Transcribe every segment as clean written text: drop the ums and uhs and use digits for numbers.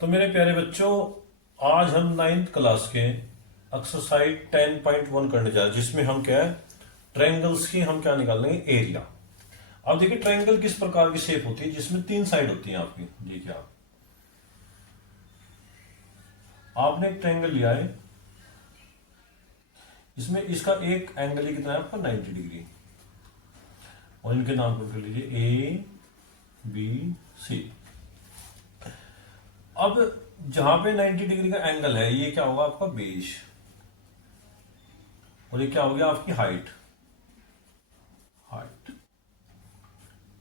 तो मेरे प्यारे बच्चों, आज हम 9th क्लास के एक्सरसाइज 10.1 करने जा रहे हैं, जिसमें हम क्या है, ट्रायंगल्स की हम क्या निकालेंगे, एरिया। अब देखिए ट्रायंगल किस प्रकार की शेप होती है, जिसमें 3 साइड होती हैं आपकी। देखिए आपने एक ट्रायंगल लिया है, इसमें इसका एक एंगल ही कितना है आपका, 90 डिग्री। और इनके नाम कर लीजिए ए बी सी। अब जहां पे 90 डिग्री का एंगल है, ये क्या होगा आपका बेस, और ये क्या हो गया आपकी हाइट। हाइट।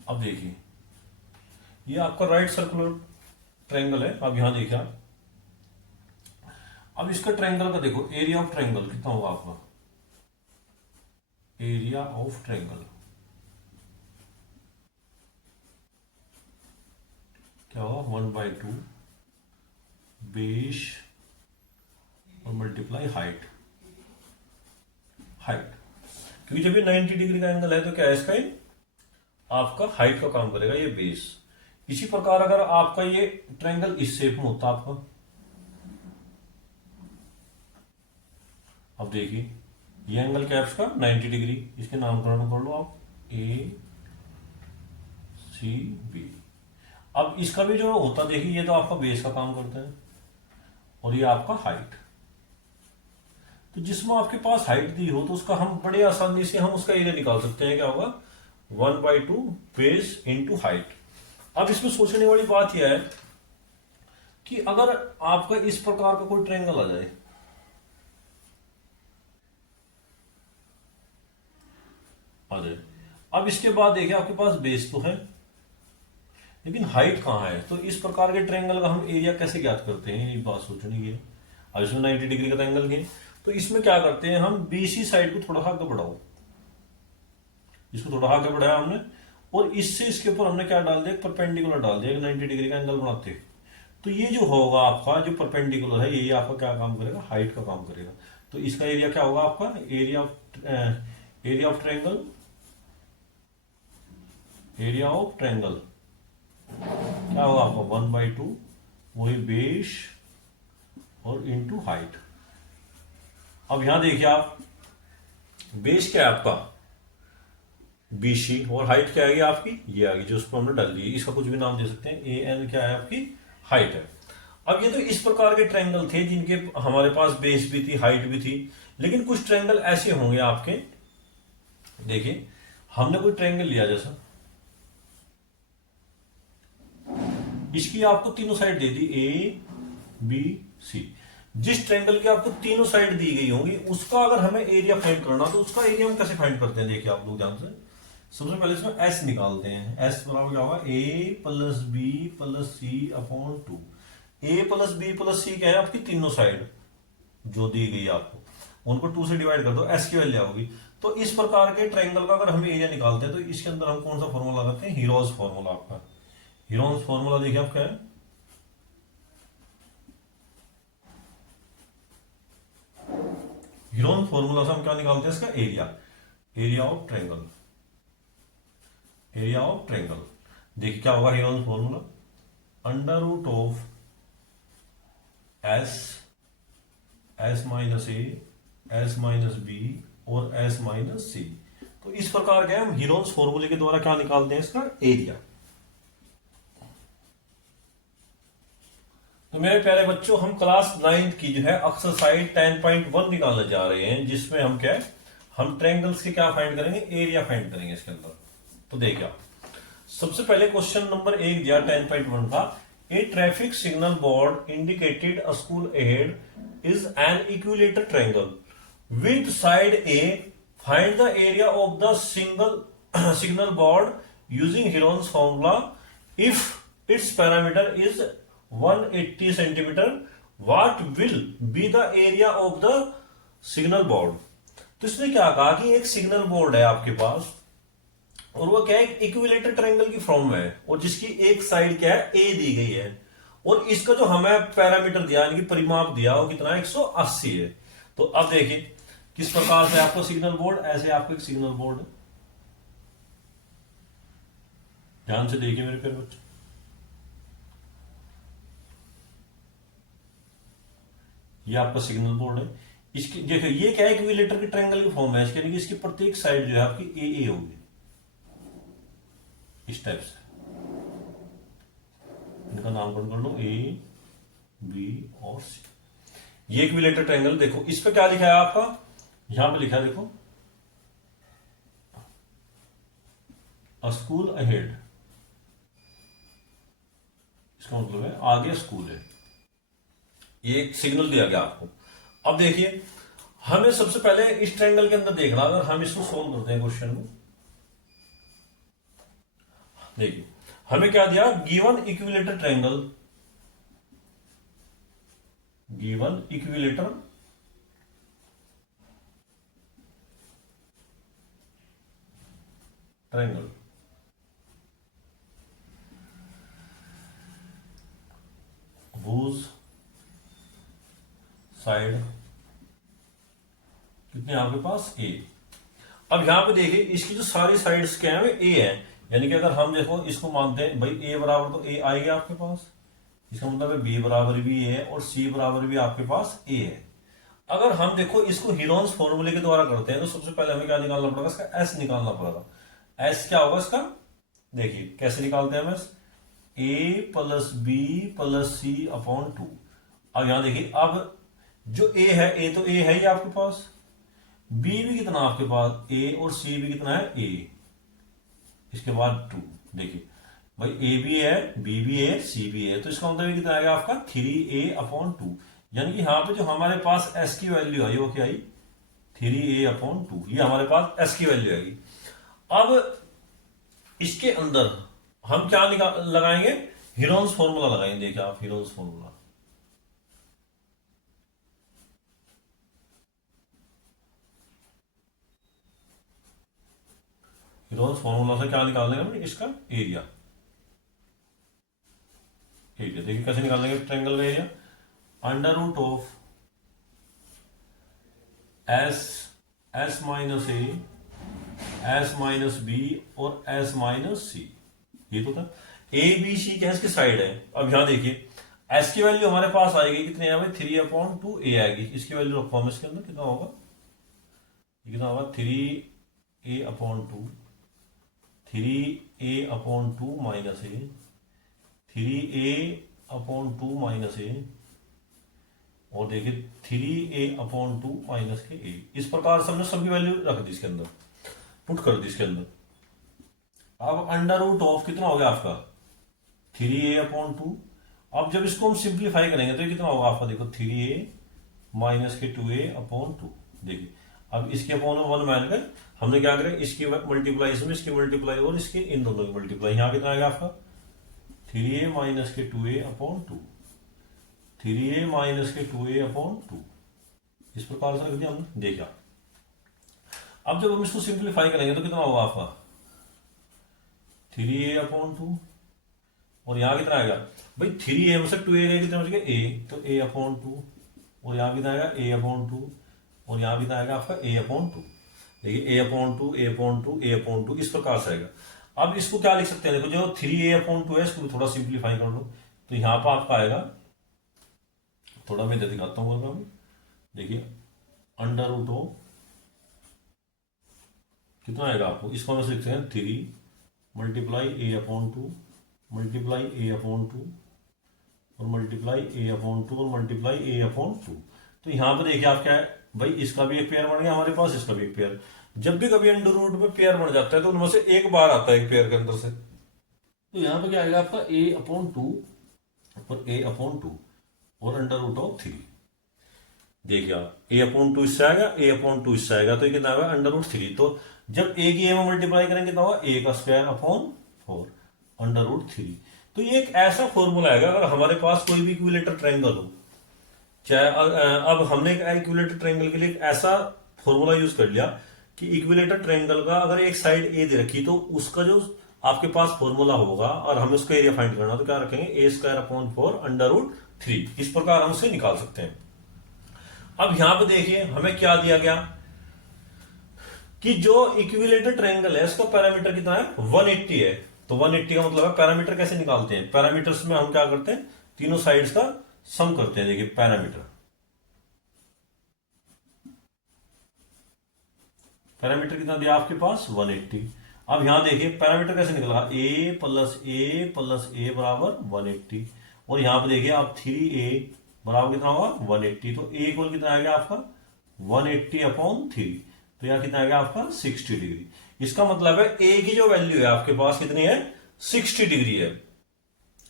अब देखिए ये आपका राइट सर्कुलर ट्रायंगल है। अब यहां देखिए आप, अब इसका ट्रायंगल का देखो, एरिया ऑफ ट्रायंगल कितना होगा आपका, एरिया ऑफ ट्रायंगल क्या होगा, 1/2 बेस और मल्टीप्लाई हाइट। हाइट, क्योंकि जब ये 90 डिग्री का एंगल है तो क्या है, इसका ये आपका हाइट का काम करेगा, ये बेस। इसी प्रकार अगर आपका ये ट्रायंगल इस शेप में होता आपका, अब देखिए ये एंगल क्या है इसका, 90 डिग्री। इसके नामकरण कर लो आप, ए सी बी। अब इसका भी जो होता, देखिए ये तो आपका बेस का काम करता है और ये आपका हाइट। तो जिसमें आपके पास हाइट दी हो तो उसका हम बड़े आसानी से हम उसका एरिया निकाल सकते हैं। क्या होगा, 1/2 बेस इंटू हाइट। अब इसमें सोचने वाली बात यह है कि अगर आपका इस प्रकार का कोई ट्रायंगल आ जाए, अब इसके बाद देखिए आपके पास बेस तो है लेकिन हाइट कहां है, तो इस प्रकार के ट्रायंगल का हम एरिया कैसे ज्ञात करते हैं, ये बात सोचने की है। अब इसमें 90 डिग्री का एंगल है, तो इसमें क्या करते हैं हम, बीसी साइड को थोड़ा आगे बढ़ाओ, इसको थोड़ा आगे बढ़ाया हमने, और इससे इसके ऊपर हमने क्या डाल दिया, परपेंडिकुलर डाल दिया, 90 डिग्री का एंगल बनाते हैं। तो ये जो होगा आपका, जो परपेंडिकुलर है, ये आपका क्या काम करेगा, हाइट का काम करेगा। तो इसका एरिया क्या होगा आपका, area of triangle, area of triangle क्या होगा आपका, 1/2 वही बेस और इंटू हाइट। अब यहां देखिए आप, बेस क्या है आपका बीसी, और हाइट क्या आएगी आपकी, ये आएगी जो उसको हमने डाल दी। इसका कुछ भी नाम दे सकते हैं, ए एन क्या है आपकी हाइट है। अब ये तो इस प्रकार के ट्रायंगल थे जिनके हमारे पास बेस भी थी, हाइट भी थी। लेकिन कुछ ट्रायंगल ऐसे होंगे आपके, देखिए हमने कोई ट्रायंगल लिया, जैसा इसकी आपको तीनों साइड दे दी, ए बी सी। जिस ट्रायंगल की आपको तीनों साइड दी गई होंगी, उसका अगर हमें एरिया फाइंड करना, तो उसका एरिया हम कैसे फाइंड करते हैं, देखिए आप लोग ध्यान से। सबसे पहले इसमें एस निकालते हैं। एस बराबर क्या होगा, ए प्लस बी प्लस सी अपॉन 2। ए प्लस बी प्लस सी क्या है, आपकी तीनों साइड जो दी गई आपको, उनको 2 से डिवाइड कर दो, एस की वैल्यू होगी। तो इस प्रकार के ट्रायंगल का अगर हम एरिया निकालते हैं, तो इसके अंदर हम कौन सा फॉर्मूला लगाते हैं, हीरोज फॉर्मूला। आपका हीरोज फॉर्मूला देखिए आप क्या है, हीरोज फॉर्मूला से हम क्या निकालते हैं, इसका area, area of triangle, area of triangle. देखिए क्या होगा Heron's formula, under root of S, S minus A, S minus B और एस माइनस सी। तो इस प्रकार के हम हीरोज फॉर्मूले के द्वारा क्या निकालते हैं, इसका एरिया। तो मेरे प्यारे बच्चों, हम क्लास 9th की जो है एक्सरसाइज 10.1 निकालने जा रहे हैं, जिसमें हम क्या है, हम ट्रायंगल्स के क्या फाइंड करेंगे, एरिया फाइंड करेंगे इसके अंदर। तो देखिए आप, सबसे पहले क्वेश्चन नंबर 1 दिया 10.1 का, a traffic signal board indicated a school ahead is an equilateral triangle with side a, find the area of the single signal board using Heron's formula if its parameter is 180 centimetre, what will be the area of the signal board. तो इसने क्या कहा कि एक signal board है आपके पास, और वो क्या है, इक्विलेटर ट्रायंगल की फॉर्म में है, और जिसकी एक साइड क्या है, ए दी गई है, और इसका जो हमें पैरामीटर दिया, यानी कि परिमाप दिया, वो कितना है, 180 है। तो अब देखिए किस प्रकार से आपको सिग्नल बोर्ड, ऐसे आपको एक सिग्नल बोर्ड है, ध्यान से देखिए मेरे प्यारे बच्चे। ये आपका सिग्नल बोर्ड है। इसकी देखो ये क्या है, इक्विलेटर के ट्रायंगल की फॉर्म है इसके, यानी कि इसकी प्रत्येक साइड जो है आपकी ए होगी इस टाइप से। इनका नामकरण कर लो ए बी और सी। ये इक्विलेटर ट्रायंगल। देखो इस पे क्या लिखा है आपका, यहां पे लिखा है देखो, अ स्कूल अहेड, इसका मतलब है आगे स्कूल है। ये एक सिग्नल दिया गया आपको। अब देखिए हमें सबसे पहले इस ट्रायंगल के अंदर देखना, अगर हम इसको सोल्व करते हैं क्वेश्चन को, देखिए हमें क्या दिया, given equilateral triangle, given equilateral triangle, whose side कितने आपके पास ए। अब यहां पे देखिए इसकी जो सारी साइड्स क्या है ए है, यानी कि अगर हम देखो इसको मानते हैं भाई ए बराबर तो ए आएगा आपके पास, इसका मतलब है बी बराबर भी ए है और सी बराबर भी आपके पास ए है। अगर हम देखो इसको हीरोन्स फॉर्मूले के द्वारा करते हैं तो सबसे पहले हमें क्या निकालना पड़ेगा, इसका एस निकालना पड़ेगा। एस क्या होगा इसका, देखिए कैसे निकालते हैं हम एस, ए प्लस बी प्लस सी अपॉन 2। अब यहां देखिए अब जो ए है, ए तो ए है ही आपके पास, बी भी कितना आपके पास ए और सी भी कितना है ए, इसके बाद 2। देखिए भाई ए भी है बी भी है सी भी है, तो इसका मतलब कितना आएगा आपका 3a अपॉन 2। यानी कि यहाँ पे जो हमारे पास एस की वैल्यू आई वो क्या आई, 3a अपॉन 2, ये हमारे पास एस की वैल्यू आएगी। अब इसके अंदर हम क्या लगाएंगे, हीरोन्स फॉर्मूला लगाएंगे। देखिए आप हीरोन्स फॉर्मूला, हीरोन्स फॉर्मूला से क्या निकालने का, इसका एरिया। एरिया देखिए कैसे निकालेंगे ट्रायंगल का area, under root of S, S minus A, S minus B और एस माइनस सी। ये तो था ए बी सी क्या इसकी साइड है। अब यहां देखिए एस की वैल्यू हमारे पास आएगी कितनी है भाई, 3/2 ए आएगी। इसकी वैल्यू रखो हम इसके अंदर, कितना होगा, कितना होगा 3a/2, 3a/2 माइनस ए, 3a/2 माइनस ए, और देखिए 3a/2 माइनस के ए। इस प्रकार से हमने सभी वैल्यू रख दी इसके अंदर, पुट कर दी इसके अंदर। अब अंडर रूट ऑफ कितना हो गया आपका 3a/2। अब जब इसको हम सिंप्लीफाई करेंगे तो ये कितना होगा आपका, देखो 3a माइनस के 2a/2। देखिए अब इसके अपॉन 1 मान कर हमने क्या करें, इसकी मल्टीप्लाई इसमें, इसकी मल्टीप्लाई और इसके इन दोनों की मल्टीप्लाई। यहां कितना आएगा आपका 3a माइनस के 2a/2, 3a माइनस के 2a/2। इस प्रकार से रख दिया हमने। देखा अब जब हम इसको सिंप्लीफाई करेंगे तो कितना होगा आपका 3a/2, और यहां कितना आएगा भाई 3a में से 2a गए कितना बच गया a, तो a/2, और यहां कितना आएगा a/2, और यहां कितना आएगा आपका a/2। देखिए a/2 a/2 a/2 इस प्रकार से आएगा। अब इसको क्या लिख सकते हैं, देखो जो 3a/2 है इसको भी थोड़ा सिंप्लीफाई कर लो, तो यहां पर आपका आएगा, थोड़ा मैं इधर दिखाता हूं, देखिए अंडर रूट ऑफ कितना आएगा आपको, इसको हम लिखते हैं 3 मल्टीप्लाई a/2 मल्टीप्लाई a/2 और मल्टीप्लाई a/2 और मल्टीप्लाई a/2। तो यहां पर देखिए आप क्या है भाई, इसका भी एक पेयर बन गया हमारे पास, इसका भी एक पेयर। जब भी कभी अंडर रूट में पेयर बन जाता है तो उनमें से एक बार आता है एक पेयर के अंदर से, तो यहां पर क्या आएगा आपका a/2 और a/2 और अंडर रूट ऑफ 3। देखिए आप a/2 इससे आएगा, a/2 इससे आएगा, तो ये कितना आएगा अंडर रूट 3। तो जब a की a में मल्टीप्लाई करेंगे तो होगा a का स्क्वायर अपॉन 4 अंडर रूट 3। तो ये एक ऐसा फॉर्मूला आएगा अगर हमारे पास कोई भी इक्विलेटर ट्रायंगल हो, चाहे अब हमने इक्विलेटर ट्रायंगल के लिए ऐसा फॉर्मूला यूज कर लिया कि इक्विलेटर ट्रायंगल का अगर एक साइड ए दे रखी तो उसका जो आपके पास फॉर्मूला होगा और हमें उसका एरिया फाइंड करना, तो क्या रखेंगे a² अंडर रूट 3। इस प्रकार हम उसे निकाल सकते हैं। अब यहां पे देखिए हमें क्या दिया गया कि जो इक्विलेटर ट्रायंगल है इसका पैरामीटर कितना है 180 है। तो 180 का मतलब है पैरामीटर कैसे निकालते हैं, पैरामीटर्स में हम क्या करते हैं तीनों साइड्स का सम करते हैं। देखिए पैरामीटर पैरामीटर कितना दिया आपके पास 180। अब यहां देखिए पैरामीटर कैसे निकला, a+a+a बराबर 180। और यहां पे देखिए आप 3a बराबर कितना होगा 180। तो a इक्वल कितना आ गया आपका 180/3। तो यहाँ कितना आ गया आपका 60 डिग्री। इसका मतलब है a की जो वैल्यू है आपके पास कितनी है 60 डिग्री है।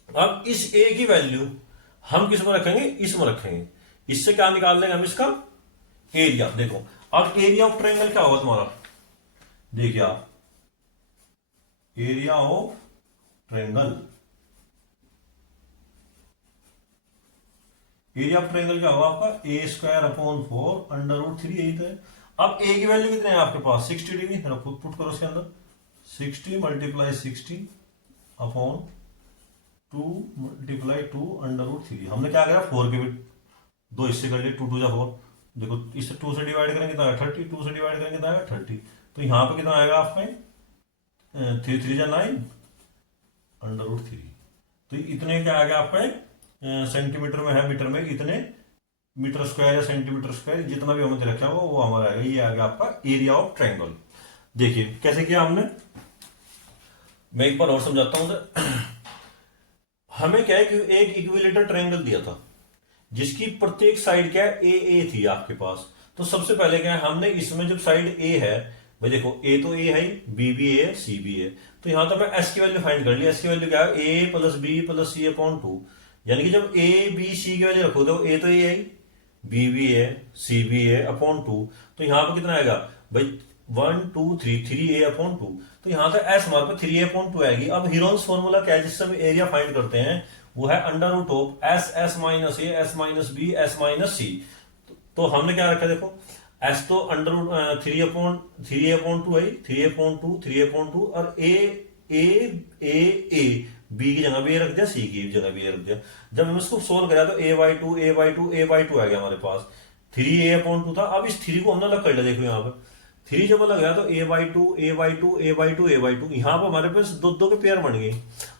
अब इस a की वैल्यू हम किस में रखेंगे, इसमें रखेंगे। इससे क्या निकाल लेंगे हम, इसका एरिया। देखो अब एरिया ऑफ ट्रायंगल क्या होगा तुम्हारा, देखिए आप area of triangle, area of triangle क्या होगा आपका a²/4 यही तो है। अब a की वैल्यू कितने हैं आपके पास 60 डिग्री, पुट करो उसके अंदर 60 × 60/2 × 2 हमने क्या करा 4 के भी दो हिस्से कर लिए, 2 2 जा 4। देखो इसे 2 से डिवाइड करेंगे तो आएगा 30, 2 से डिवाइड करेंगे तो आएगा 30। तो यहाँ पे कितना आएगा आपका 3 3 जा 9/3। तो इतने क्या आएगा आपका सेंटीमीटर में है, मीटर में इतने मीटर स्क्वायर या सेंटीमीटर स्क्वायर जितना भी हमने रखा हुआ वो हमारा आएगा। ये आ गया आपका एरिया ऑफ ट्रायंगल। देखिए कैसे किया हमने, मैं एक बार और समझाता हूं। हमें क्या है कि एक इक्विलेटरल ट्रायंगल दिया था जिसकी प्रत्येक साइड क्या है ए थी आपके पास। तो सबसे पहले क्या है, हमने इसमें जब साइड ए है, भाई देखो ए तो ए है, बी भी ए है, सी भी है। तो यहां तो मैं एस की वैल्यू फाइंड कर ली। एस की वैल्यू क्या है a+b+c/2। यानी कि जब ए बी सी की वैल्यू रखो तो ए तो ए है, बी भी है, सी भी है /2। तो यहां पर कितना आएगा भाई 1 2 3 3a/2। तो यहां तक एस हमारे पास 3a/2 आएगी। अब हीरोन्स फॉर्मूला क्या है जिससे हम एरिया फाइंड करते हैं, वो है √s - a s - b s - c। तो हमने क्या रखा देखो, s तो √3/2 है, 3/2 और a b की जगह भी रख दिया, c की जगह भी रख दिया। जब हम इसको सोल्व करा तो a/2 आ गया हमारे पास। 3a/2 था। अब इस 3 को हमने अलग कर लिया। देखो यहाँ पर 3 जब अलग गया तो a/2 यहाँ पर हमारे पास दो के पेयर बन गए।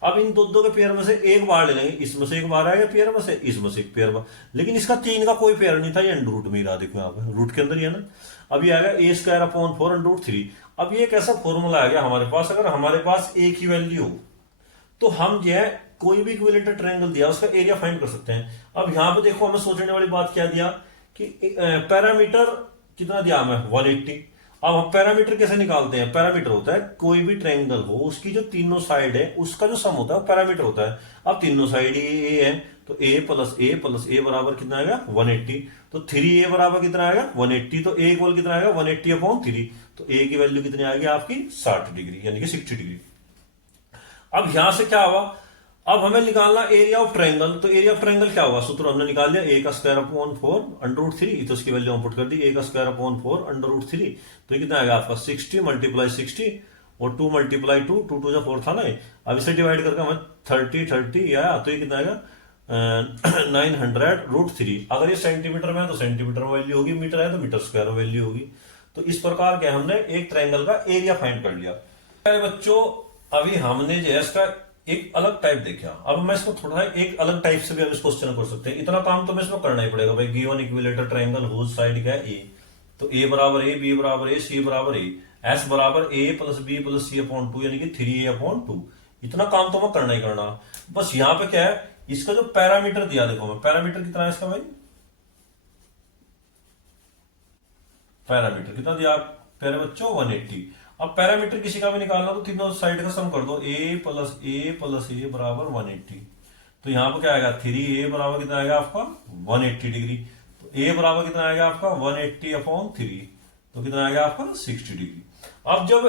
अब इन दो के पेयर में से एक बार ले लेंगे, इसमें से एक बार आएगा पेयर में से, इसमें से एक पेयर बार। लेकिन इसका 3 का कोई पेयर नहीं था, ये अंडर रूट में ही रहा। देखो यहाँ पे रूट के अंदर ही है ना। अब ये आएगा a²/4 अब ये एक ऐसा फॉर्मूला आ गया हमारे पास, अगर हमारे पास a की वैल्यू हो तो हम जो है कोई भी इक्विलेटरल ट्रायंगल दिया उसका एरिया फाइंड कर सकते हैं। अब यहां पे देखो हमें सोचने वाली बात क्या दिया कि पैरामीटर कितना दिया हमें 180। अब हम पैरामीटर कैसे निकालते हैं, पैरामीटर होता है कोई भी ट्रायंगल हो उसकी जो तीनों साइड है उसका जो सम होता है पैरामीटर होता है। अब तीनों साइड ए है तो a+a+a बराबर कितना आएगा 180। तो 3a बराबर कितना आएगा 180। तो a इक्वल कितना आएगा 180/3। तो a की वैल्यू कितनी आएगी आपकी 60 डिग्री यानी कि 60 डिग्री। अब यहां से क्या हुआ, अब हमें निकालना एरिया ऑफ ट्रायंगल। तो एरिया ऑफ ट्रायंगल क्या होगा, सूत्र हमने निकाल लिया a²/4 √3। तो उसकी वैल्यू हम पुट कर दी a²/4 √3। तो ये कितना आएगा आपका 60 × 60 और 2 × 2 2 2 4 था ना। अब इसे डिवाइड करके हमें 30 आया। तो ये कितना आएगा 900√3। अगर ये सेंटीमीटर में है तो सेंटीमीटर में वैल्यू होगी, मीटर है तो मीटर स्क्वायर में वैल्यू होगी। तो इस प्रकार के हमने एक ट्रायंगल का एरिया फाइंड कर लिया। बच्चों अभी हमने जो है इसका एक अलग टाइप देखा। अब मैं इसको थोड़ा एक अलग टाइप से भी हम इस क्वेश्चन कर सकते हैं। इतना काम तो मैं इसमें करना ही पड़ेगा भाई। Given equilateral triangle whole side क्या है ए, तो a बराबर a, b बराबर a, c बराबर a, s बराबर a+b+c/2 यानी कि 3a/2। इतना काम तो मैं करना ही करना। बस यहाँ पे क्या है, इसका जो पैरामीटर दिया देखो मैं, पैरामीटर कितना है इसका भाई, पैरामीटर कितना दिया प्यारे बच्चों 180। अब पैरामीटर किसी का भी निकालना तो तीनों साइड का सम कर दो, a+a+a बराबर 180। तो यहां पर क्या आएगा 3a बराबर कितना आएगा आपका 180 डिग्री। तो a बराबर कितना आएगा आपका 180/3। तो कितना आएगा आपका 60 डिग्री। अब जब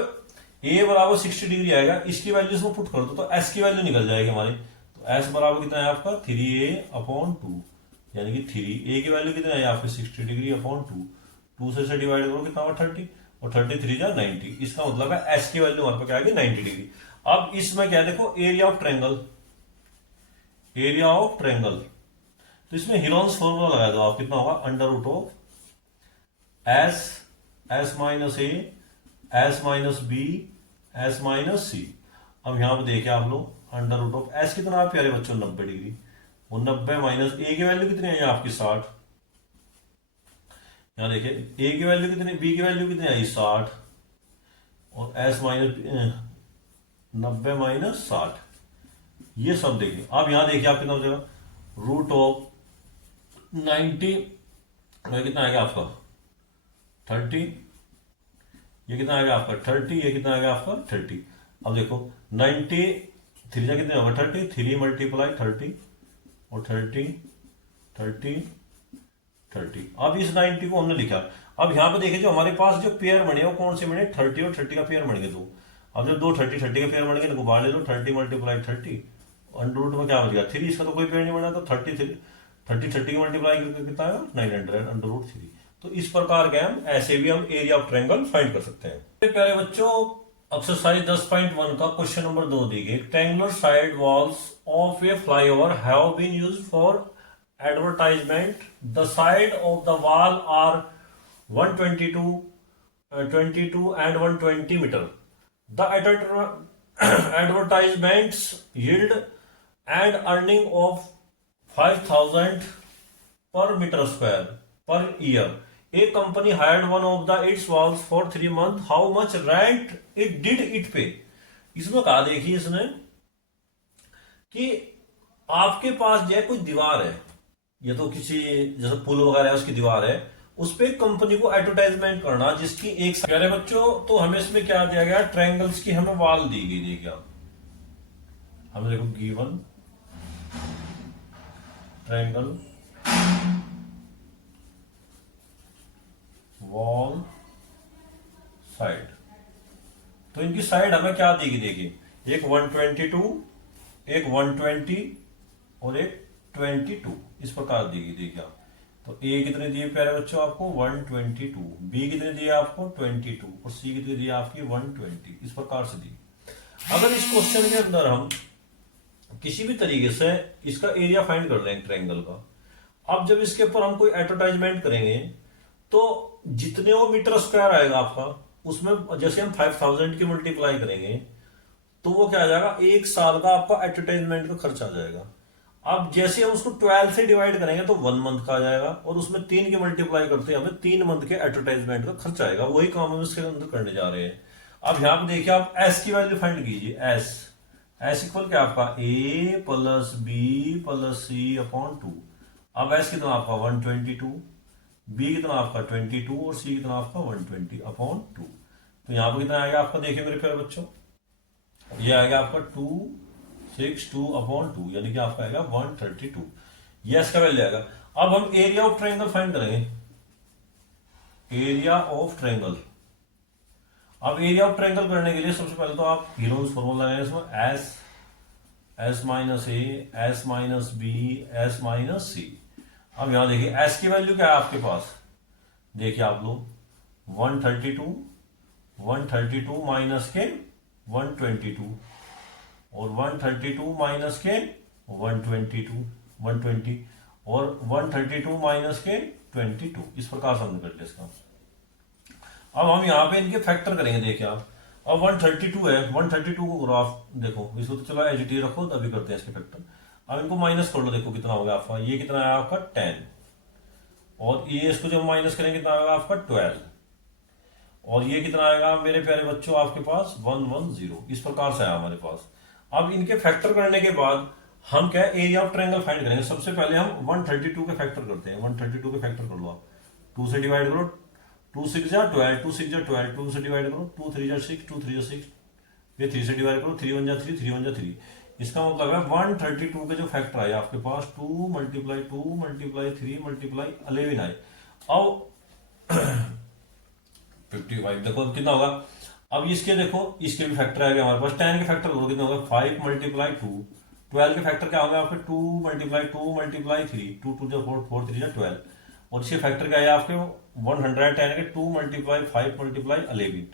a बराबर 60 डिग्री आएगा, इसकी वैल्यू इसको पुट कर दो तो s की वैल्यू निकल जाएगी हमारी। तो s बराबर कितना है आपका 3a/2 यानी कि 3a की वैल्यू कितना है आपकी 60 डिग्री/2। 2 से डिवाइड करो कितना हुआ 30 और 33 जा 90। इसका मतलब है एस की वैल्यू हमारे पास क्या आएगी 90 डिग्री। अब इसमें क्या देखो area of triangle, area of triangle. तो इसमें हीरोन्स फॉर्मूला लगा दो आप, कितना होगा √s s - a s - b s - c। अब यहां पर देखिए आप लोग √s कितना है प्यारे बच्चों 90 डिग्री। और 90 माइनस a की वैल्यू कितनी है आपकी 60। यहाँ देखिए a की वैल्यू कितनी, b की वैल्यू कितनी आई 60 और एस माइनस 90 माइनस 60, ये सब देखिए। अब यहां देखिए आप कितना हो जाएगा, रूट ऑफ 90 कितना आ गया आपका 30, ये कितना आ गया आपका 30, ये कितना आ गया आपका 30। अब देखो 90 3 जा कितने होगा 30, 3 मल्टीप्लाई 30 और 30 30 30। अब इस 90 को हमने लिखा। अब यहाँ पे देखिए जो हमारे पास जो पेयर बने वो कौन से बने, 30 और 30 का पेयर बन गए दो। अब जब दो 30 30 का पेयर बन गए तो बाहर ले लो, 30 मल्टीप्लाई 30 अंडर रूट में क्या बच गया 3, इसका तो कोई पेयर नहीं बना, तो 30 30 मल्टीप्लाई करके कितना आएगा 900 अंडर रूट 3। तो इस प्रकार के हम ऐसे भी हम एरिया ऑफ ट्रायंगल फाइंड कर सकते हैं। प्यारे बच्चों एक्सरसाइज 10.1 का क्वेश्चन नंबर 2 दी गई, triangular side walls of a flyover have been used for advertisement. The side of the wall are 122, 22 and 120 meter. The advertisements yield and earning of 5,000 per meter square per year. A company hired one of the its walls for 3 months. How much rent it did it pay? इसमें कहा देखिए इसने कि आपके पास जो है कोई दीवार है, ये तो किसी जैसे पुल वगैरह है उसकी दीवार है, उस पे कंपनी को एडवर्टाइजमेंट करना जिसकी एक। प्यारे बच्चों तो हमें इसमें क्या दिया गया, ट्रायंगल्स की हमें वॉल दी गई, देखिए हमें देखो गिवन ट्रायंगल वॉल साइड, तो इनकी साइड हमें क्या दी गई, देखिए एक 122, एक 120 और एक 22, इस प्रकार दी गई। देखिए आप तो ए कितने दिए प्यारे बच्चों आपको 122, बी कितने दिए आपको 22 और सी कितने दिए आपकी 120, इस प्रकार से दी। अगर इस क्वेश्चन के अंदर हम किसी भी तरीके से इसका एरिया फाइंड कर लेंगे ट्रायंगल का, अब जब इसके ऊपर हम कोई एडवर्टाइजमेंट करेंगे तो जितने वो मीटर स्क्वायर आएगा आपका, उसमें जैसे हम 5,000 की मल्टीप्लाई करेंगे तो वो क्या आ जाएगा, एक साल का आपका एडवर्टाइजमेंट का खर्च आ जाएगा। अब जैसे हम उसको 12 से डिवाइड करेंगे तो 1 मंथ का आ जाएगा, और उसमें 3 की मल्टीप्लाई करते हैं हमें 3 मंथ के एडवर्टाइजमेंट का खर्च आएगा। वही काम हम इसके अंदर करने जा रहे हैं। अब यहां पे देखिए आप एस की वैल्यू फाइंड कीजिए, एस इक्वल क्या आपका ए प्लस बी प्लस सी अपॉन 2। अब एस कितना आपका 122, बी कितना आपका 22 और सी कितना आपका 120 अपॉन 2। तो यहां पर कितना आएगा आपका, देखिए मेरे प्यारे बच्चों ये आएगा आपका 262 अपॉन 2, यानी कि आपका आएगा 132, ये इसका वैल्यू आएगा। अब हम एरिया ऑफ ट्रायंगल फाइंड करेंगे, एरिया ऑफ ट्रायंगल। अब एरिया ऑफ ट्रायंगल करने के लिए सबसे पहले तो आप हीरोन्स फॉर्मूला लगाएंगे इसमें, एस माइनस ए, S minus b, s minus सी। अब यहां देखिए एस की वैल्यू क्या है आपके पास, देखिए आप लोग 132 माइनस के 122 और 132 माइनस के 120 और 132 माइनस के 22, इस प्रकार से हमने कर लिया इसका। अब हम यहाँ पे इनके फैक्टर करेंगे, देखिए आप अब 132 है, 132 को करो आप, देखो इसको तो चलो एच डी रखो तभी करते हैं इसके फैक्टर। अब इनको माइनस कर लो, देखो कितना होगा आपका, ये कितना आया आपका 10 और ये इसको जब माइनस करेंगे कितना आएगा आपका 12 और ये कितना आएगा मेरे प्यारे बच्चों आपके पास 110, इस प्रकार से आया हमारे पास। अब इनके फैक्टर करने के बाद हम क्या एरिया ऑफ ट्रायंगल फाइंड करेंगे। सबसे पहले हम 132 के फैक्टर करते हैं, 132 के फैक्टर कर लो आप, 2 से डिवाइड करो, 2 6 जा 12, 2 6 जा 12, 2 से डिवाइड करो, 2 3 जा 6, 2 3 जा 6, फिर 3 से डिवाइड करो, 3 1 जा 3, 3 1 जा 3। इसका मतलब है 132 के जो फैक्टर आए आपके पास 2 मल्टीप्लाई 3 मल्टीप्लाई 11 आए। अब 55 देखो कितना होगा। अब इसके देखो इसके भी फैक्टर आएगा हमारे पास, 10 के फैक्टर करो कितना होगा 5 मल्टीप्लाई 2, 12 के फैक्टर क्या होगा आपके 2 मल्टीप्लाई 3, 2 2 जा 4, 4 3 जा 12 और इसके फैक्टर क्या है आपके 110 के 2 मल्टीप्लाई 5 मल्टीप्लाई 11।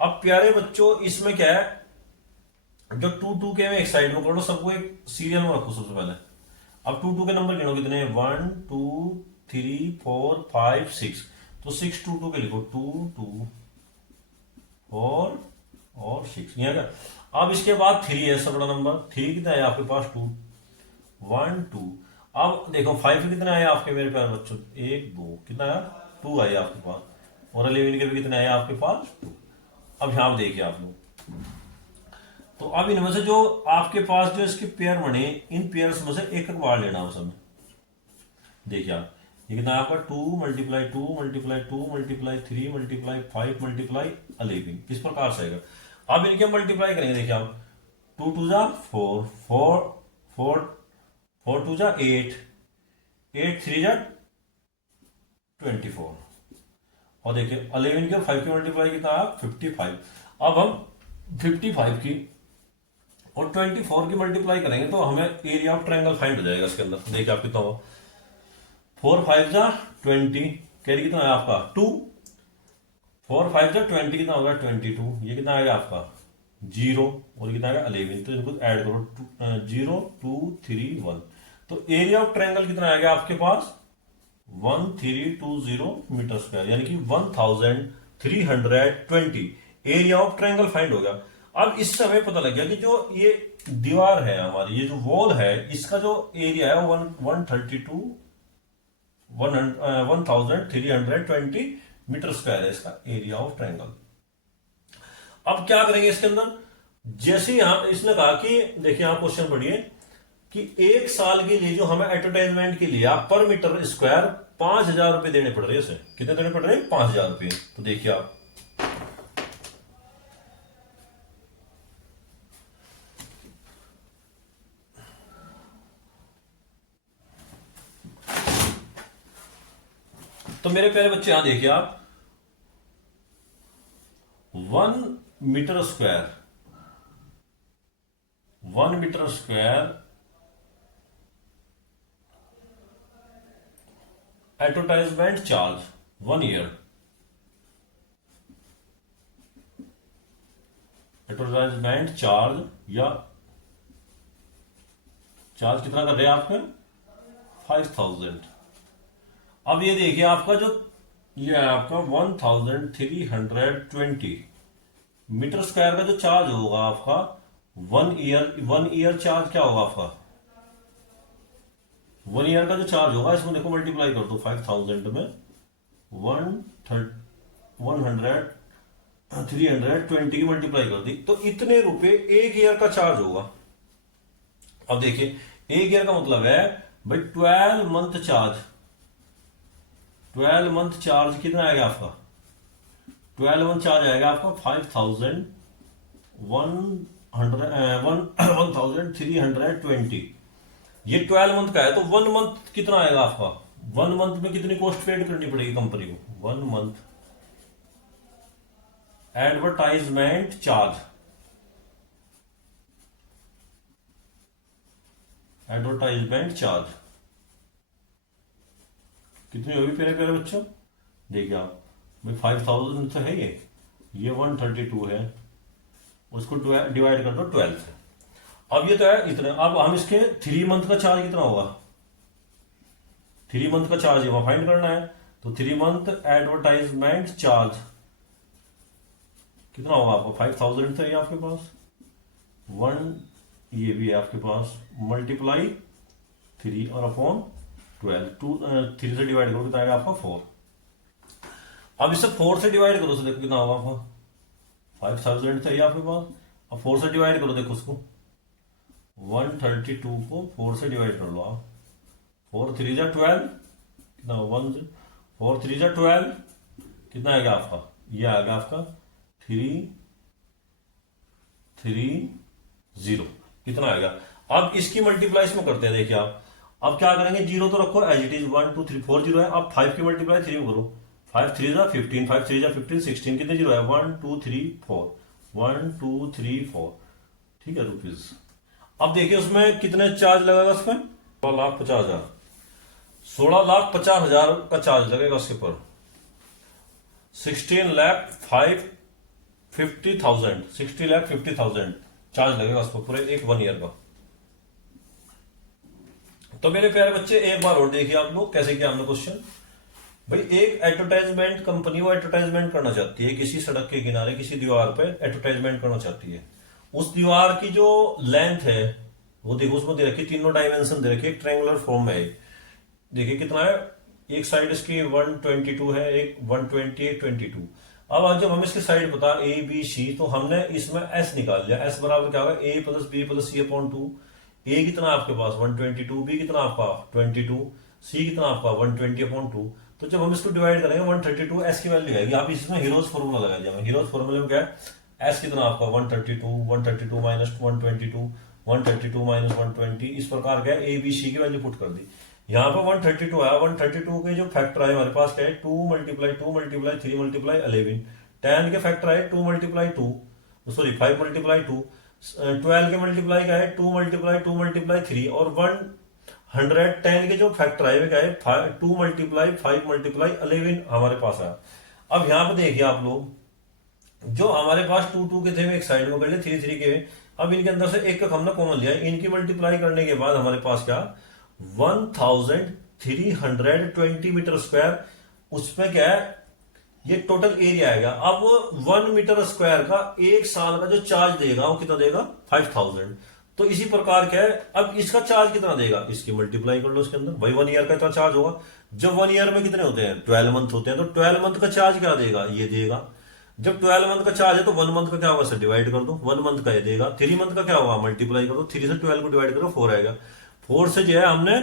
अब प्यारे बच्चों इसमें क्या है, जो 2 2 के एक साइड में करो, सबको एक सीरियल में रखो सबसे पहले। अब 2 2 के नंबर गिनो कितने 1 2 3 4 5 6, तो 6 2 2 के लिखो 2 2 4 और 6 नहीं आएगा। अब इसके बाद 3 है सबसे बड़ा नंबर, 3 कितना है आपके पास 2 1 2। अब देखो 5 कितना है आपके मेरे प्यारे बच्चों 1 2 कितना है 2 आया आपके पास, और 11 के भी कितना है आपके पास 2। अब यहां देखिए आप लोग, तो अब इनमें से जो आपके पास जो इसके पेयर बने, इन पेयर्स में से एक एक बार लेना उस समय। देखिए आप, ये कितना आपका 2 multiply 2 multiply 2 multiply 3 multiply 5 multiply 11, इस प्रकार से आएगा। अब इनके मल्टीप्लाई करेंगे, देखिए आप, 2 2 जा 4, 4 2 जा 8, 8 3 जा 24, और देखिए 11 के 5 की मल्टीप्लाई कितना है 55। अब हम 55 की और 24 की मल्टीप्लाई करेंगे तो हमें एरिया ऑफ ट्रायंगल फाइंड हो जाएगा इसके अंदर। देखिए आप कितना होगा, 4 5 जा 20, कैरी कितना है आपका 2, 4 5 जा 20 कितना होगा 22, ये कितना आएगा आपका 0, और कितना आएगा 11, तो इनको ऐड करो 0 2 3 1, तो एरिया ऑफ ट्रायंगल कितना आएगा आपके पास 1320 मीटर स्क्वायर, यानी कि 1320 एरिया ऑफ ट्रायंगल फाइंड हो गया। अब इस समय पता लग गया कि जो ये दीवार है हमारी, ये जो वॉल है, इसका जो एरिया है 1320 मीटर स्क्वायर है इसका एरिया ऑफ ट्रायंगल। अब क्या करेंगे इसके अंदर, जैसे यहां इसने कहा कि देखिए यहां क्वेश्चन पढ़िए कि एक साल के लिए जो हमें एडवर्टाइजमेंट के लिए आप पर मीटर स्क्वायर 5,000 रुपए देने पड़ रहे हैं। कितने देने पड़ रहे हैं 5,000 रुपए। तो देखिए आप, तो मेरे प्यारे बच्चे यहां देखिए आप, 1 metre square, 1 metre square advertisement charge 1 year, advertisement charge या चार्ज कितना कर रहे हैं आपके 5,000। अब ये देखिए आपका जो ये है आपका 1320 मीटर स्क्वायर का जो चार्ज होगा आपका 1 ईयर चार्ज क्या होगा आपका 1 ईयर का जो चार्ज होगा, इसमें देखो मल्टीप्लाई कर दो 5,000 में 320 की मल्टीप्लाई कर दी, तो इतने रुपए एक ईयर का चार्ज होगा। अब देखिए एक ईयर का मतलब है भाई 12 मंथ चार्ज, 12 मंथ चार्ज कितना आएगा आपका 12 मंथ चार्ज आएगा आपका 1320। ये 12 मंथ का है, तो 1 मंथ कितना आएगा आपका, 1 मंथ में कितनी कॉस्ट पेड करनी पड़ेगी कंपनी को 1 month advertisement charge, advertisement charge कितनी होगी प्यारे प्यारे बच्चों। देखिए आप भाई 5,000 तो है, ये 132 है, उसको डिवाइड कर दो 12 से। अब ये तो है इतना, अब हम इसके 3 मंथ का चार्ज कितना होगा, 3 मंथ का चार्ज है फाइंड करना है, तो 3 मंथ एडवर्टाइजमेंट चार्ज कितना होगा आपको 5,000 तो ये आपके पास 1, ये भी है आपके पास मल्टीप्लाई 3 और अपॉन 12, 3 से डिवाइड करो कितना आएगा आपका 4। अब इसे 4 से डिवाइड करो तो देखो कितना होगा आपका 5,000 चाहिए आपके पास। अब 4 से डिवाइड करो, देखो उसको 132 को 4 से डिवाइड कर लो आप, 4 3 जा 12 कितना 1, 4 3 जा 12 कितना आएगा आपका, ये आएगा आपका 330 कितना आएगा। अब इसकी मल्टीप्लाई इसमें करते हैं, देखिए आप अब क्या करेंगे, जीरो तो रखो एज इट इज, 1 2 3 4 जीरो है। अब 5 की मल्टीप्लाई 3 में करो, 5 3 जा 15, 5 3 जा 15, 16 कितने जीरो है 1 2 3 4, 1 2 3 4, ठीक है रुपीज। अब देखिए उसमें कितने चार्ज लगेगा, उसमें 16,50,000, 16,50,000 का चार्ज लगेगा उसके ऊपर, 16,50,000 60,50,000 चार्ज लगेगा उसको पूरे एक 1 ईयर का। तो मेरे प्यारे बच्चे एक बार और देखिए आप लोग कैसे किया हमने क्वेश्चन। भाई एक एडवर्टाइजमेंट कंपनी वो एडवर्टाइजमेंट करना चाहती है किसी सड़क के किनारे किसी दीवार पे एडवर्टाइजमेंट करना चाहती है। उस दीवार की जो लेंथ है वो देखो उसमें दे रखी, तीनों डायमेंशन दे रखी, एक ट्रायंगुलर फॉर्म में है। देखिए कितना है, एक साइड इसकी 122 है, एक 120 एक 22। अब आज जब हमें इसकी साइड पता ए बी सी, तो हमने इसमें एस निकाल लिया। एस बराबर क्या होगा, ए प्लस बी प्लस सी अपॉन टू। ए कितना आपके पास 122, बी कितना आपका 22, सी कितना आपका 120 अपॉन टू। तो जब हम इसको डिवाइड करेंगे 132 एस की वैल्यू आएगी। आप इसमें हीरोज फॉर्मूला लगा दिया। हीरोज फॉर्मूले में क्या है, एस कितना आपका 132, 132 माइनस 122, 132 माइनस 120, इस प्रकार क्या है ए बी सी की वैल्यू पुट कर दी। यहाँ पर 132 है, 132 के जो फैक्टर है हमारे पास क्या है, 2 मल्टीप्लाई 2 मल्टीप्लाई 3 मल्टीप्लाई 11। 10 के फैक्टर है 2 मल्टीप्लाई 2, सॉरी 5 मल्टीप्लाई 2। 12 के मल्टीप्लाई क्या है 2 मल्टीप्लाई 2 मल्टीप्लाई 3। और 110 के जो फैक्टर है क्या है 2 मल्टीप्लाई 5 मल्टीप्लाई 11 हमारे पास है। अब यहाँ पर देखिए आप लोग, जो हमारे पास 2 2 के थे एक साइड में कर लिए, 3 3 के। अब इनके अंदर से एक का हमने कॉमन लिया, इनकी मल्टीप्लाई करने के बाद हमारे पास क्या 1320 मीटर स्क्वायर। उसमें क्या है, ये टोटल एरिया आएगा। अब 1 मीटर स्क्वायर का एक साल का जो चार्ज देगा वो कितना देगा 5000। तो इसी प्रकार क्या है, अब इसका चार्ज कितना देगा, इसकी मल्टीप्लाई कर लो इसके अंदर, भाई 1 ईयर का इतना चार्ज होगा। जब 1 ईयर में कितने होते हैं 12 मंथ होते हैं, तो 12 मंथ का चार्ज क्या देगा, ये देगा। जब 12 मंथ का चार्ज है तो 1 मंथ का क्या होगा, सर डिवाइड कर दो, 1 मंथ का ये देगा। 3 मंथ का क्या होगा, मल्टीप्लाई कर दो, 3 से 12 को डिवाइड करो 4 आएगा। 4 से जो है हमने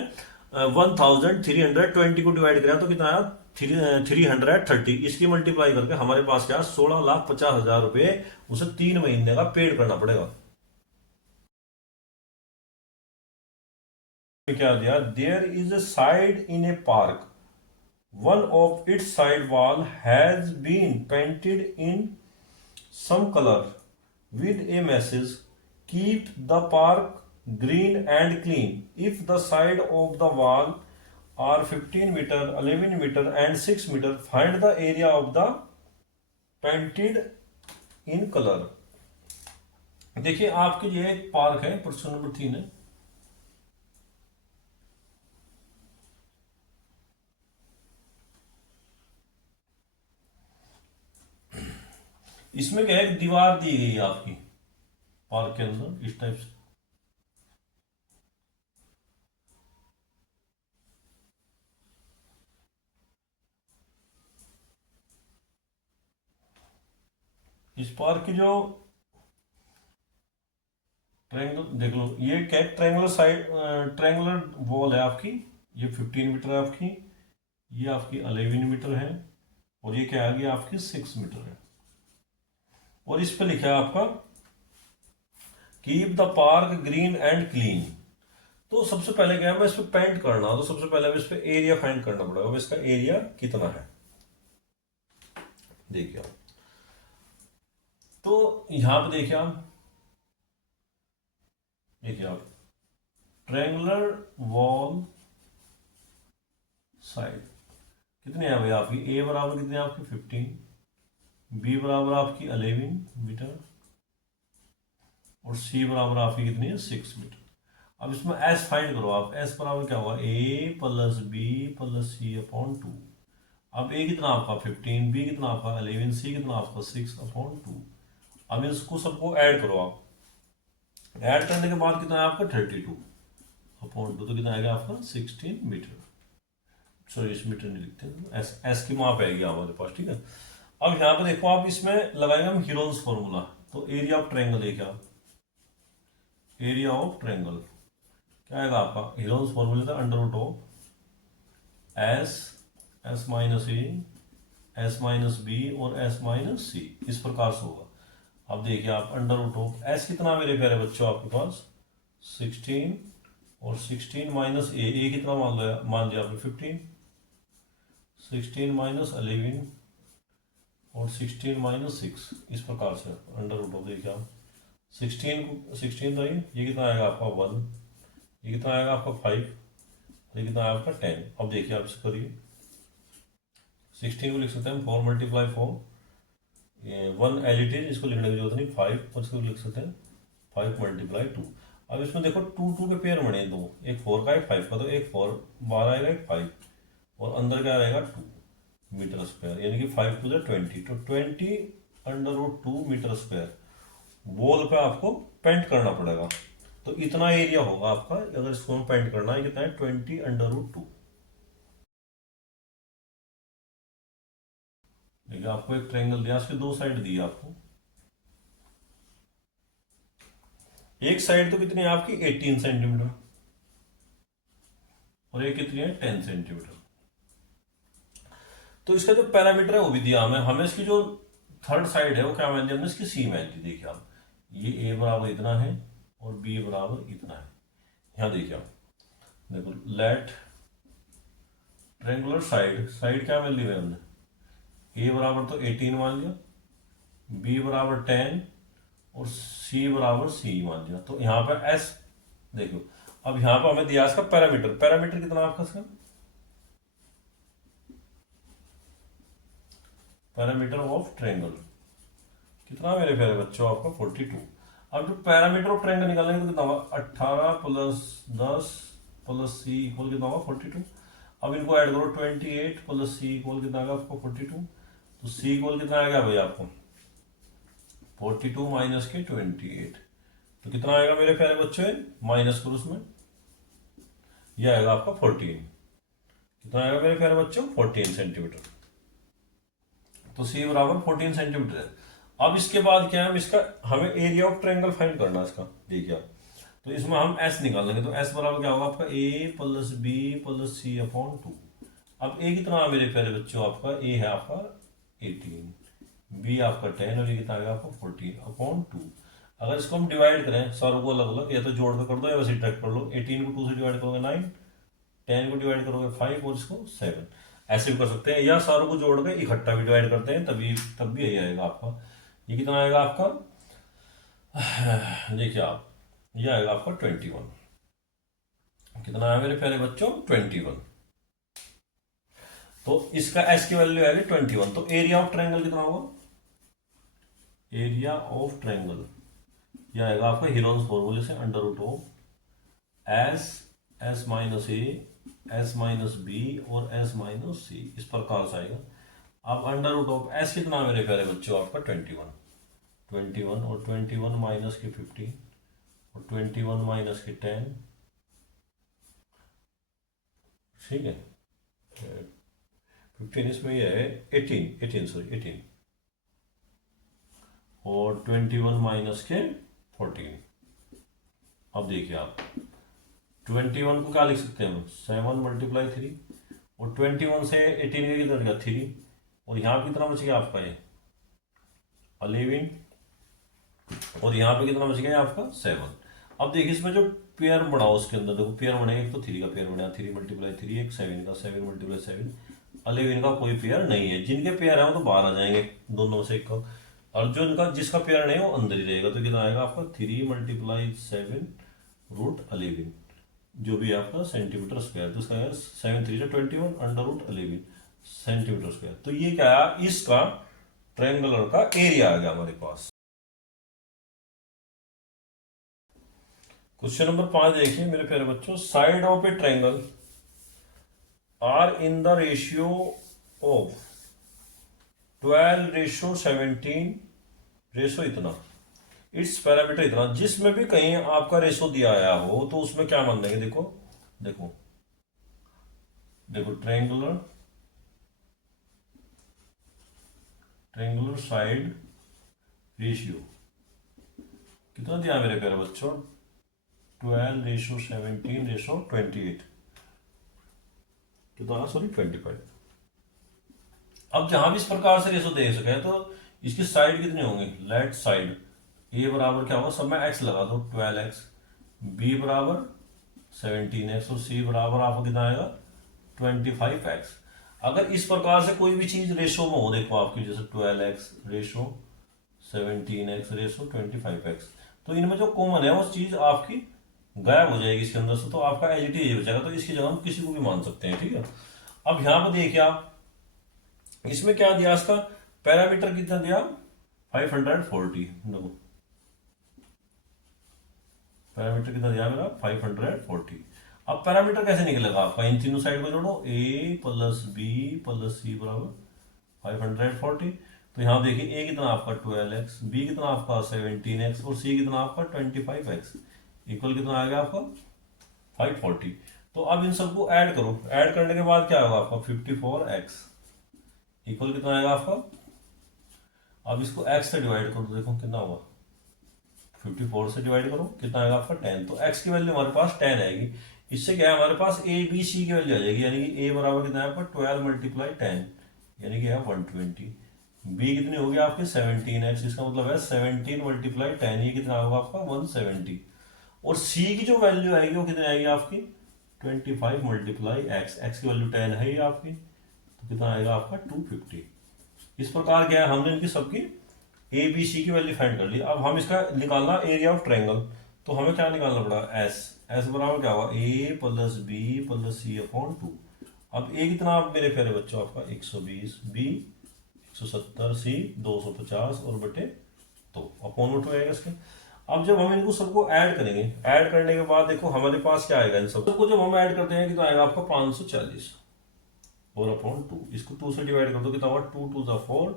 1320 को डिवाइड करा तो कितना आया 330। इसकी मल्टीप्लाई करके हमारे पास क्या 16,50,000 रुपए उसे 3 महीने का पेड करना पड़ेगा। क्या दिया, there is a side in a park, one of its side wall has been painted in some color with a message, keep the park green and clean. If the side of the wall are 15 meter, 11 meter and 6 meter, find the area of the painted in color. देखिए आपके ये एक park है, प्रश्न number 3 है। इसमें क्या है, एक दीवार दी गई है आपकी पार्क के अंदर इस टाइप से। इस पार्क की जो ट्रायंगल देख लो, ये क्या ट्रायंगुलर साइड, ट्रायंगुलर वॉल है आपकी। ये 15 मीटर है आपकी, ये आपकी 11 मीटर है, और ये क्या आ गया आपकी 6 मीटर है। और इस पे लिखा है आपका keep the park green and clean. तो सबसे पहले क्या है, मैं इस पे पेंट करना, तो सबसे पहले इस पे एरिया फाइंड करना पड़ेगा। इसका एरिया कितना है देखिए आप, तो यहां पे देखिए आप, ट्रायंगुलर वॉल साइड कितनी है भाई आपकी, ए बराबर कितनी है आपकी 15, बी बराबर आपकी 11 मीटर, और सी बराबर आपकी कितनी है 6 मीटर। अब इसमें एस फाइंड करो आप, एस बराबर क्या होगा ए प्लस बी प्लस सी अपॉन 2। अब ए कितना आपका 15, बी कितना आपका 11, सी कितना आपका 6 अपॉन 2। अब इसको सबको ऐड करो आप, ऐड करने के बाद कितना है आपका 32 अपॉन 2, तो कितना आएगा आपका 16 मीटर। सॉरी इस मीटर नहीं लिखते, एस एस की माप आएगी हमारे पास, ठीक है। अब यहाँ पे देखो आप, इसमें लगाएंगे हम हीरोन्स फॉर्मूला। तो एरिया ऑफ ट्रायंगल देखिए आप, एरिया ऑफ ट्रायंगल क्या आएगा आपका, हीरोन्स फॉर्मूला था under root of S, S minus A, S minus B और एस माइनस सी, इस प्रकार से होगा। अब देखिए आप अंडर रूट ऑफ एस कितना मेरे प्यारे बच्चों आपके पास 16, और 16 माइनस ए कितना मान लिया आपने 15, 16 माइनस 11 और 16 माइनस 6, इस प्रकार से अंडर रूट ऑफ देखिए आप 16 तो ये कितना आएगा आपका 1, ये कितना आएगा आपका 5, ये कितना आएगा आपका 10। अब देखिए आप इसको करिए, 16 को लिख सकते हैं 4 मल्टीप्लाई 4, 1 एल इसको लिखने की जरूरत नहीं, 5, और इसको लिख सकते हैं 5 मल्टीप्लाई 2। अब इसमें देखो 2 2 के पेयर बने दो, एक 4 का एक 5 का, तो एक 4 12 आएगा एक 5, और अंदर क्या रहेगा 2 मीटर स्क्वायर, यानी कि 5 टू 20, तो 20 under root 2 metre square wall पे आपको पेंट करना पड़ेगा। तो इतना एरिया होगा आपका, अगर इसको हम पेंट करना है कितना है 20 अंडर रूट 2। आपको एक ट्रायंगल दिया, उसकी दो साइड दी आपको। एक साइड तो कितनी है आपकी 18 सेंटीमीटर और एक कितनी है 10 सेंटीमीटर। तो इसका जो पैरामीटर है वो भी दिया हमें इसकी जो थर्ड साइड है वो क्या मान दी हमने, इसकी सी मान दी। देखिए आप, ये ए बराबर इतना है और बी बराबर इतना है। यहां देखिए आप, देखो लेट ट्रायंगुलर साइड क्या मान ली है हमने, ए बराबर तो 18 मान लिया, बी बराबर 10 और सी बराबर सी मान लिया। तो यहाँ पर एस देखो, अब यहाँ पर हमें दिया इसका पैरामीटर कितना आपका इसका, पैरामीटर ऑफ ट्रायंगल कितना मेरे प्यारे बच्चों आपका 42। अब जो पैरामीटर ऑफ ट्रायंगल निकालेंगे तो कितना होगा 18 प्लस 10 प्लस सी इक्वल कितना होगा 42। अब इनको ऐड करो 28 प्लस सी इक्वल कितना आएगा आपको 42। तो सी इक्वल कितना आएगा भाई आपको 42 माइनस के 28, तो कितना आएगा मेरे प्यारे बच्चों, माइनस करो उसमें, यह आएगा आपका 14। कितना आएगा मेरे प्यारे बच्चों 14 सेंटीमीटर। तो सी बराबर 14 सेंटीमीटर है। अब इसके बाद क्या है, हमें एरिया ऑफ ट्रायंगल फाइंड करना है इसका। देखिए आप, तो इसमें हम एस निकालेंगे, तो एस बराबर क्या होगा आपका ए प्लस बी प्लस सी अपॉन 2। अब ए कितना है मेरे प्यारे बच्चों आपका, ए है आपका 18, बी आपका 10 और ये कितना आएगा आपका 14 अपॉन 2। अगर इसको हम डिवाइड करें सारों को अलग अलग, या तो जोड़ कर कर दो या वैसे ट्रैक कर लो। 18 को 2 से डिवाइड करोगे 9, 10 को डिवाइड करोगे 5 और इसको 7। ऐसे भी कर सकते हैं, या सारों को जोड़ के इकट्ठा भी डिवाइड करते हैं, तब भी यही आएगा आपका। ये कितना आएगा आपका, देखिए आप, ये आएगा आपका 21। कितना है मेरे प्यारे बच्चों 21। तो इसका एस की वैल्यू आएगी 21। तो एरिया ऑफ ट्रायंगल कितना होगा, एरिया ऑफ ट्रायंगल यह आएगा आपका हीरोन्स फॉर्मूले से under root of S minus A S minus B और एस माइनस सी, इस प्रकार से आएगा। अब अंडर रूट ऑफ एस कितना मेरे प्यारे बच्चों आपका 21 और 21 माइनस के 15 और 21 माइनस के 10, ठीक है 15 इसमें ये है 18 और 21 माइनस के 14। अब देखिए आप 21 को क्या लिख सकते हैं हम 7 मल्टीप्लाई 3 और 21 से 18 का कितना बचेगा 3 और यहाँ पे कितना बच गया आपका ये 11 और यहाँ पे कितना बच गया आपका 7। अब देखिए इसमें जो पेयर बनाओ उसके अंदर देखो पेयर बनेगा, एक तो 3 का पेयर बनेगा 3 मल्टीप्लाई 3, एक 7 का 7 मल्टीप्लाई 7, 11 का कोई पेयर नहीं है। जिनके पेयर है वो तो बाहर आ जाएंगे दोनों से एक का, और जो इनका जिसका पेयर नहीं है वो अंदर ही रहेगा। तो कितना आएगा आपका 3 मल्टीप्लाई 7 रूट 11 जो भी आपका सेंटीमीटर स्क्वायर, तो इसका 7 3 21 अंडर रूट 11 सेंटीमीटर स्क्वायर। तो ये क्या है, इसका ट्रायंगुलर का एरिया आ गया हमारे पास। क्वेश्चन नंबर 5 देखिए मेरे प्यारे बच्चों, side of a triangle are in the ratio of 12:17 ratio इतना, इट्स पैरामीटर इतना। जिसमें भी कहीं आपका रेशो दिया आया हो तो उसमें क्या मान देंगे, देखो देखो देखो ट्रायंगुलर साइड रेशियो कितना दिया मेरे प्यारे बच्चों 12:17:28 कितना, सॉरी 25। अब जहां भी इस प्रकार से रेशो दे सके तो इसकी साइड कितनी होंगी, लेफ्ट साइड ए बराबर क्या होगा, सब में एक्स लगा दो 12x, बी बराबर 17x और सी बराबर आपको कितना आएगा 25x। अगर इस प्रकार से कोई भी चीज रेशो में हो देखो आपकी, जैसे 12x ratio 17x ratio 25x, तो इनमें जो कॉमन है वो चीज आपकी गायब हो जाएगी इसके अंदर से, तो आपका एज इट इज बचेगा। तो इसकी जगह हम किसी को भी मान सकते हैं, ठीक है। अब यहां पर देखिए आप, इसमें क्या दिया, इसका पैरामीटर कितना दिया 540, देखो पैरामीटर कितना दिया मेरा 540। अब पैरामीटर कैसे निकलेगा आपका, इन तीनों साइड को जोड़ो, a प्लस बी प्लस सी बराबर 540। तो यहां देखिए a कितना आपका 12x, b कितना आपका 17x और c कितना आपका 25x, इक्वल कितना आएगा आपका 540। तो अब इन सबको ऐड करने के बाद क्या होगा आपका 54x इक्वल कितना आएगा आपका अब इसको x से डिवाइड करो, देखो कितना हुआ, 54 से डिवाइड करो कितना आएगा आपका 10। तो x की वैल्यू हमारे पास 10 आएगी। इससे क्या है, हमारे पास a b c की वैल्यू आ जाएगी, यानी कि a बराबर कितना है आपका 12 मल्टीप्लाई 10, यानी कि है 120। b कितनी होगी आपकी 17x, इसका मतलब है 17 मल्टीप्लाई 10, ये कितना होगा आपका 170। और c की जो वैल्यू आएगी वो कितनी आएगी आपकी 25 मल्टीप्लाई x की वैल्यू 10 है ही आपकी, तो कितना आएगा आपका 250। इस प्रकार क्या है, हमने इनकी सबकी ए बी सी की वैल्यू फाइंड कर ली। अब हम इसका निकालना एरिया ऑफ ट्रायंगल, तो हमें क्या निकालना पड़ा, एस। एस बराबर क्या हुआ, ए प्लस बी प्लस सी अपॉन 2। अब ए कितना आप मेरे प्यारे बच्चों आपका 120, बी 170, सी 250 और बटे 2 अपॉन में 2 आएगा इसके। अब जब हम इनको सबको ऐड करेंगे, ऐड करने के बाद देखो हमारे पास क्या आएगा, इन सबको जब हम ऐड करते हैं कितना आएगा आपका 540 और अपॉन 2, इसको 2 से डिवाइड कर दो कितना होगा 2 2 4,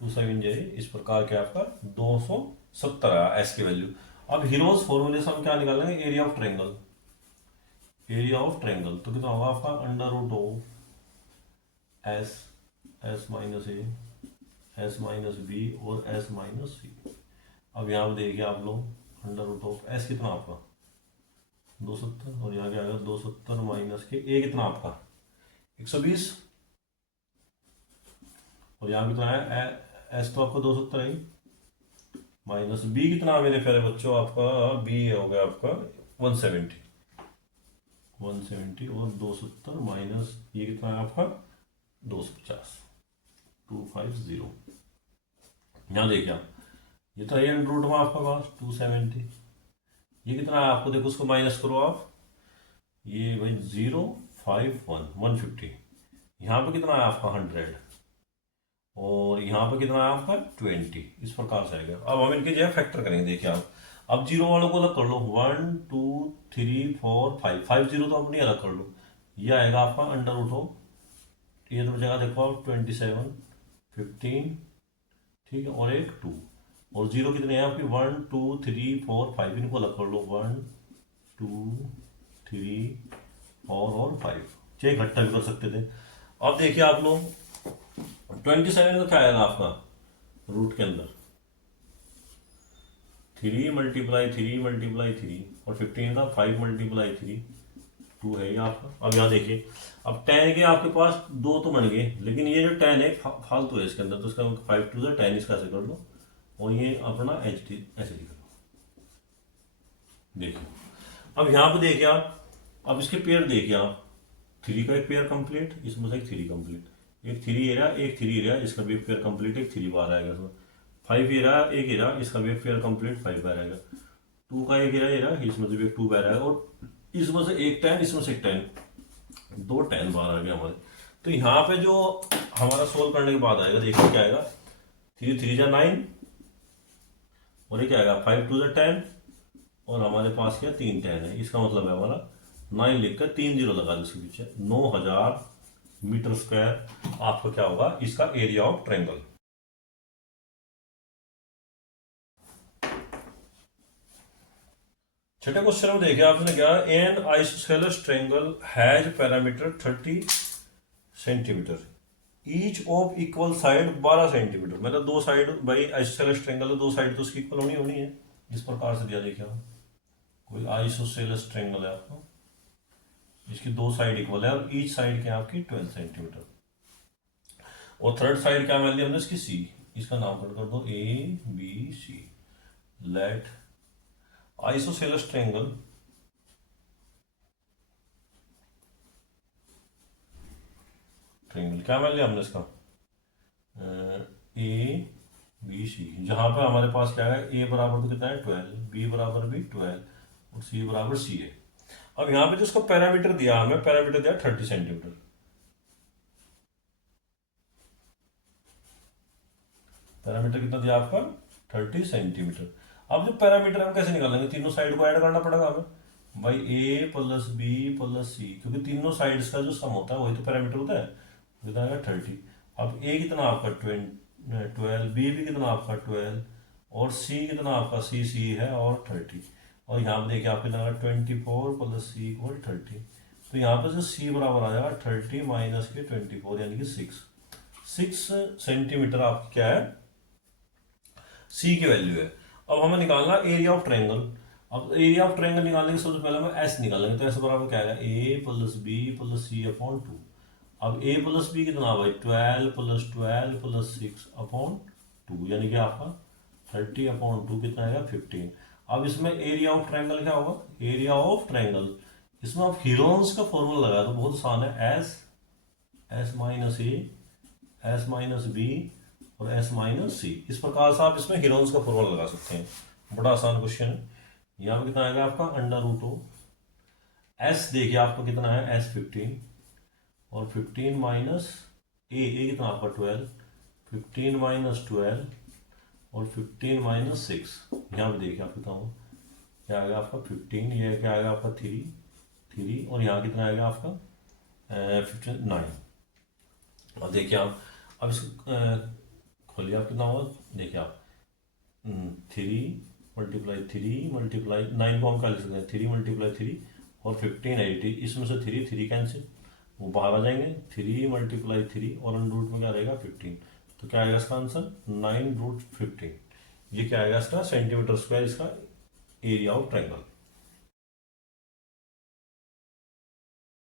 2 7 जे, इस प्रकार के आपका 270 आया एस की वैल्यू। अब हीरोज फॉर्मूले से हम क्या निकालेंगे, area of triangle. Area of triangle तो कितना होगा आपका under root of S, S minus A, S minus B और एस माइनस सी। अब यहाँ पे देखिए आप लोग, अंडर रूट ऑफ एस कितना आपका 270 और यहाँ क्या आएगा 270 माइनस के ए कितना आपका 120 और यहाँ कितना है एस तो आपका 270 है, माइनस बी कितना मेरे प्यारे बच्चों आपका, बी हो गया आपका 170, 170 और 270 माइनस ये कितना है आपका 250, 250। यहाँ देखिए आप, ये तो है रूट में आपका पास 270, ये कितना है आपको देखो, उसको माइनस करो आप, ये भाई 051 150, यहाँ पे कितना है आपका 100 और यहाँ पे कितना है आपका 20, इस प्रकार से आएगा। अब हम इनके जो है फैक्टर करेंगे, देखिए आप, अब जीरो वालों को अलग कर लो, 1 2 3 4 5, 5 जीरो तो अपनी अलग कर लो, ये आएगा आपका अंडर रूट ऑफ, ये तो बचेगा देखो आप 27 15, ठीक है, और एक 2 और जीरो कितने हैं आपकी 1 2 3 4 5, इनको अलग कर लो 1 2 3 4 और 5, चाहे इकट्ठा भी कर सकते थे। अब देखिए आप लोग 27 का क्या आएगा आपका रूट के अंदर 3 मल्टीप्लाई 3 मल्टीप्लाई 3 और 15 का 5 मल्टीप्लाई 3 2 है ये आपका। अब यहाँ देखिए, अब 10 के आपके पास दो तो बन गए, लेकिन ये जो 10 है फालतू है इसके अंदर, तो इसका 5 2 10 इसका ऐसे कर लो और ये अपना एच टी ऐसे लिख लो। देखिए अब यहाँ पे देखिए आप, अब इसके पेयर देखिए आप, 3 का एक पेयर कंप्लीट, इसमें से एक 3 कंप्लीट, एक 3 एरिया एक 3 एरिया, इसका भी एक पेयर कंप्लीट, एक 3 बार आएगा इसमें, 5 एरिया एक एरिया, इसका भी एक पेयर कंप्लीट 5 बार आएगा, 2 का एक एरिया इसमें से भी एक 2 बार आएगा, और इसमें से एक 10, इसमें से एक 10, दो 10 बार आ गया हमारे। तो यहाँ पे जो हमारा सोल्व करने के बाद आएगा, देखिए क्या आएगा, 3 3 जा 9 और ये क्या आएगा 5 2 जा 10 और हमारे पास क्या 3 10 है, इसका मतलब है हमारा 9 लिखकर 3 जीरो लगा दो इसके पीछे, 9000 मीटर स्क्वायर आपका क्या होगा इसका एरिया ऑफ ट्रायंगल। छठे क्वेश्चन में देखिए आपने क्या, N isosceles triangle has parameter 30 centimetre, each of equal side 12 centimetre, मतलब दो साइड भाई आइसोसेलेस ट्रायंगल है, दो साइड तो उसकी इक्वल होनी है, इस प्रकार से दिया। देखिए कोई आइसोसेलेस ट्रायंगल है आपको, इसकी दो साइड इक्वल है और ईच साइड क्या आपकी 12 सेंटीमीटर, और थर्ड साइड क्या मान लिया हमने इसकी सी, इसका नाम कर दो A B C. Let isosceles triangle क्या मान लिया हमने इसका ए बी सी, जहां पर हमारे पास क्या है, ए बराबर तो कितना है 12, बी बराबर भी 12 और सी बराबर सी है। अब यहाँ पे जो उसका पैरामीटर दिया, हमें पैरामीटर दिया 30 सेंटीमीटर, पैरामीटर कितना दिया आपका 30 सेंटीमीटर। अब जो पैरामीटर हम कैसे निकालेंगे, तीनों साइड को ऐड करना पड़ेगा हमें भाई, ए प्लस बी प्लस सी, क्योंकि तीनों साइड्स का जो सम होता है वही तो पैरामीटर होता है, कितना है 30। अब ए कितना आपका 12, बी भी कितना आपका 12 और सी कितना आपका सी है और 30, और यहाँ पे देखिए आप कितना 24 प्लस सी इक्वल 30, तो यहाँ पे जो सी बराबर आ जाएगा 30 माइनस के 24 यानी कि 6 सेंटीमीटर आपकी क्या है सी की वैल्यू है। अब हमें निकालना एरिया ऑफ ट्रायंगल। अब एरिया ऑफ ट्रायंगल निकालने के सबसे पहले हम एस निकालेंगे, तो एस बराबर क्या आएगा, ए प्लस बी प्लस सी अपॉन 2। अब ए प्लस बी कितना भाई 12 प्लस 6 अपॉन 2, यानी कि आपका 30 अपॉन 2 कितना आएगा 15। अब इसमें एरिया ऑफ ट्रायंगल क्या होगा, एरिया ऑफ ट्रायंगल, इसमें आप हीरोन्स का फॉर्मूला लगा दो, बहुत आसान है, एस माइनस ए, एस माइनस बी और एस माइनस सी। इस प्रकार से आप इसमें हीरोन्स का फॉर्मूला लगा सकते हैं, बड़ा आसान क्वेश्चन है। यहाँ पे कितना आएगा आपका अंडर रूट ओ, एस देखिए आपका कितना है एस 15 और 15 माइनस ए कितना आपका 12, 15 माइनस 12 और 15 माइनस 6। यहाँ पे देखिए आप कितना हो, क्या आएगा आपका 15, ये क्या आएगा आपका 3 और यहाँ कितना आएगा आपका 9। और देखिए आप अब इसको खोलिए, आप कितना होगा, देखिए आप 3 × 9 को हम क्या लिख सकते हैं 3 × 3 और 15 80, इसमें से 3 कैंसिल, वो बाहर आ जाएंगे, 3 × 3 और अंडर रूट में क्या रहेगा 15। तो क्या आएगा इसका आंसर 9 √15। ये क्या आएगा इसका सेंटीमीटर स्क्वायर, इसका एरिया ऑफ ट्रायंगल।